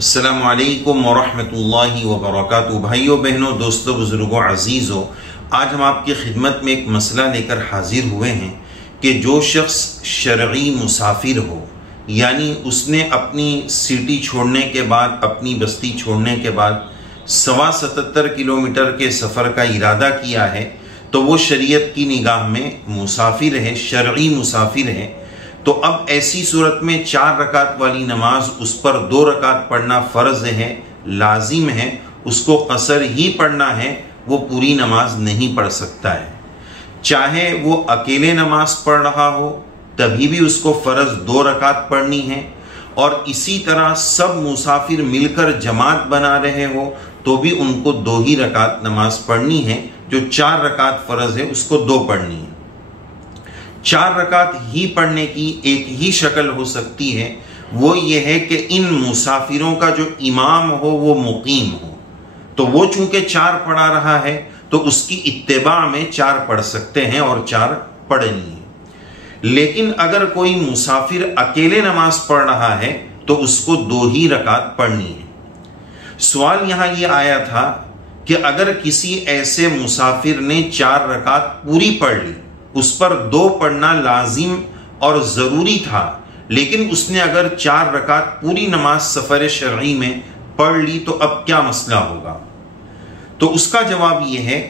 अस्सलामु अलैकुम वरहमतुल्लाहि वबरकातुहू। भाइयों बहनों, दोस्तों, बुजुर्गों, अजीज़ों, आज हम आपकी खिदमत में एक मसला लेकर हाजिर हुए हैं कि जो शख्स शरई मुसाफिर हो, यानी उसने अपनी सिटी छोड़ने के बाद, अपनी बस्ती छोड़ने के बाद 77 किलोमीटर के सफ़र का इरादा किया है, तो वो शरीयत की निगाह में मुसाफिर है, शरई मुसाफिर है। तो अब ऐसी सूरत में 4 रकात वाली नमाज उस पर 2 रकात पढ़ना फ़र्ज है, लाजिम है, उसको कसर ही पढ़ना है, वो पूरी नमाज नहीं पढ़ सकता है। चाहे वो अकेले नमाज पढ़ रहा हो तभी भी उसको फ़र्ज 2 रकात पढ़नी है, और इसी तरह सब मुसाफिर मिलकर जमात बना रहे हो तो भी उनको 2 ही रकात नमाज पढ़नी है। जो 4 रकात फ़र्ज है उसको 2 पढ़नी है। 4 रकात ही पढ़ने की एक ही शक्ल हो सकती है, वो ये है कि इन मुसाफिरों का जो इमाम हो वो मुकीम हो, तो वो चूंकि 4 पढ़ा रहा है तो उसकी इत्तिबा में 4 पढ़ सकते हैं और 4 पढ़नी है। लेकिन अगर कोई मुसाफिर अकेले नमाज पढ़ रहा है तो उसको 2 ही रकात पढ़नी है। सवाल यहाँ ये आया था कि अगर किसी ऐसे मुसाफिर ने 4 रकात पूरी पढ़ ली, उस पर 2 पढ़ना लाजिम और ज़रूरी था, लेकिन उसने अगर 4 रकात पूरी नमाज सफ़र शरई में पढ़ ली तो अब क्या मसला होगा? तो उसका जवाब यह है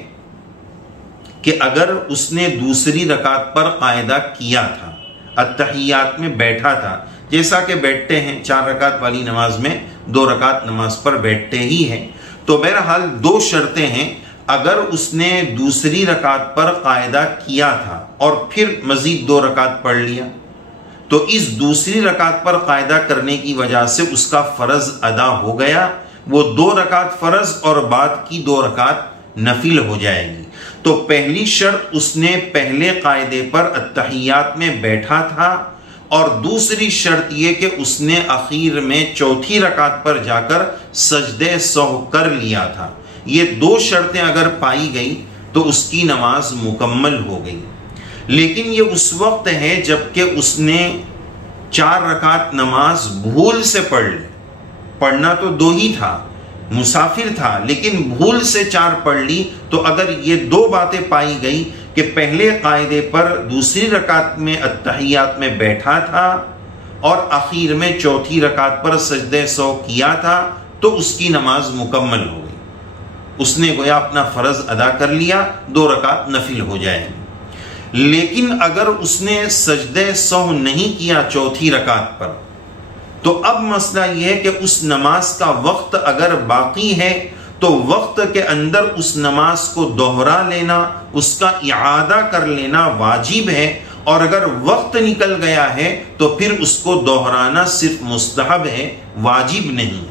कि अगर उसने दूसरी रकात पर कायदा किया था, अत्तहियात में बैठा था, जैसा कि बैठते हैं 4 रकात वाली नमाज में 2 रकात नमाज पर बैठते ही हैं, तो बहरहाल 2 शर्तें हैं। अगर उसने दूसरी रकात पर कायदा किया था और फिर मजीद 2 रकात पढ़ लिया, तो इस दूसरी रकात पर कायदा करने की वजह से उसका फ़र्ज अदा हो गया। वो 2 रकात फ़र्ज और बाद की 2 रकात नफिल हो जाएगी। तो पहली शर्त, उसने पहले कायदे पर अत्तहियात में बैठा था, और दूसरी शर्त यह कि उसने आखिर में 4थी रकात पर जाकर सजदे सहव कर लिया था। ये 2 शर्तें अगर पाई गई तो उसकी नमाज मुकम्मल हो गई। लेकिन ये उस वक्त है जबकि उसने 4 रकात नमाज भूल से पढ़ ली। पढ़ना तो 2 ही था, मुसाफिर था, लेकिन भूल से 4 पढ़ ली। तो अगर ये 2 बातें पाई गई कि पहले कायदे पर दूसरी रकात में अत्तहियात में बैठा था और आखिर में 4थी रकात पर सजदे सहव किया था, तो उसकी नमाज मुकम्मल हो गई। उसने गोया अपना फ़र्ज अदा कर लिया, 2 रकात नफिल हो जाएंगे। लेकिन अगर उसने सजदे सहव नहीं किया 4थी रकात पर, तो अब मसला यह है कि उस नमाज का वक्त अगर बाकी है तो वक्त के अंदर उस नमाज को दोहरा लेना, उसका इआदा कर लेना वाजिब है, और अगर वक्त निकल गया है तो फिर उसको दोहराना सिर्फ मुस्तहब है, वाजिब नहीं।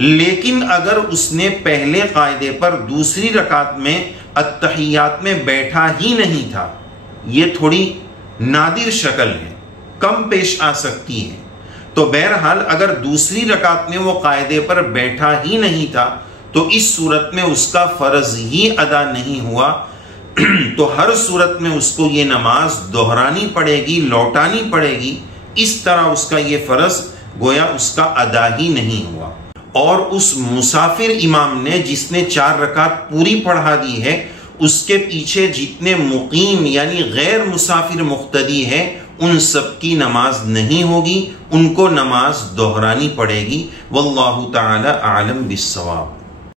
लेकिन अगर उसने पहले कायदे पर दूसरी रकात में अत्तहियात में बैठा ही नहीं था, ये थोड़ी नादिर शक्ल है, कम पेश आ सकती है, तो बहरहाल अगर दूसरी रकात में वो कायदे पर बैठा ही नहीं था तो इस सूरत में उसका फ़र्ज ही अदा नहीं हुआ। तो हर सूरत में उसको ये नमाज दोहरानी पड़ेगी, लौटानी पड़ेगी। इस तरह उसका ये फ़र्ज गोया उसका अदा ही नहीं हुआ। और उस मुसाफिर इमाम ने जिसने 4 रकात पूरी पढ़ा दी है, उसके पीछे जितने मुकीम यानी गैर मुसाफिर मुक्तदी है, उन सब की नमाज नहीं होगी, उनको नमाज दोहरानी पड़ेगी। वल्लाहु ताला आलम बिस्सवाब।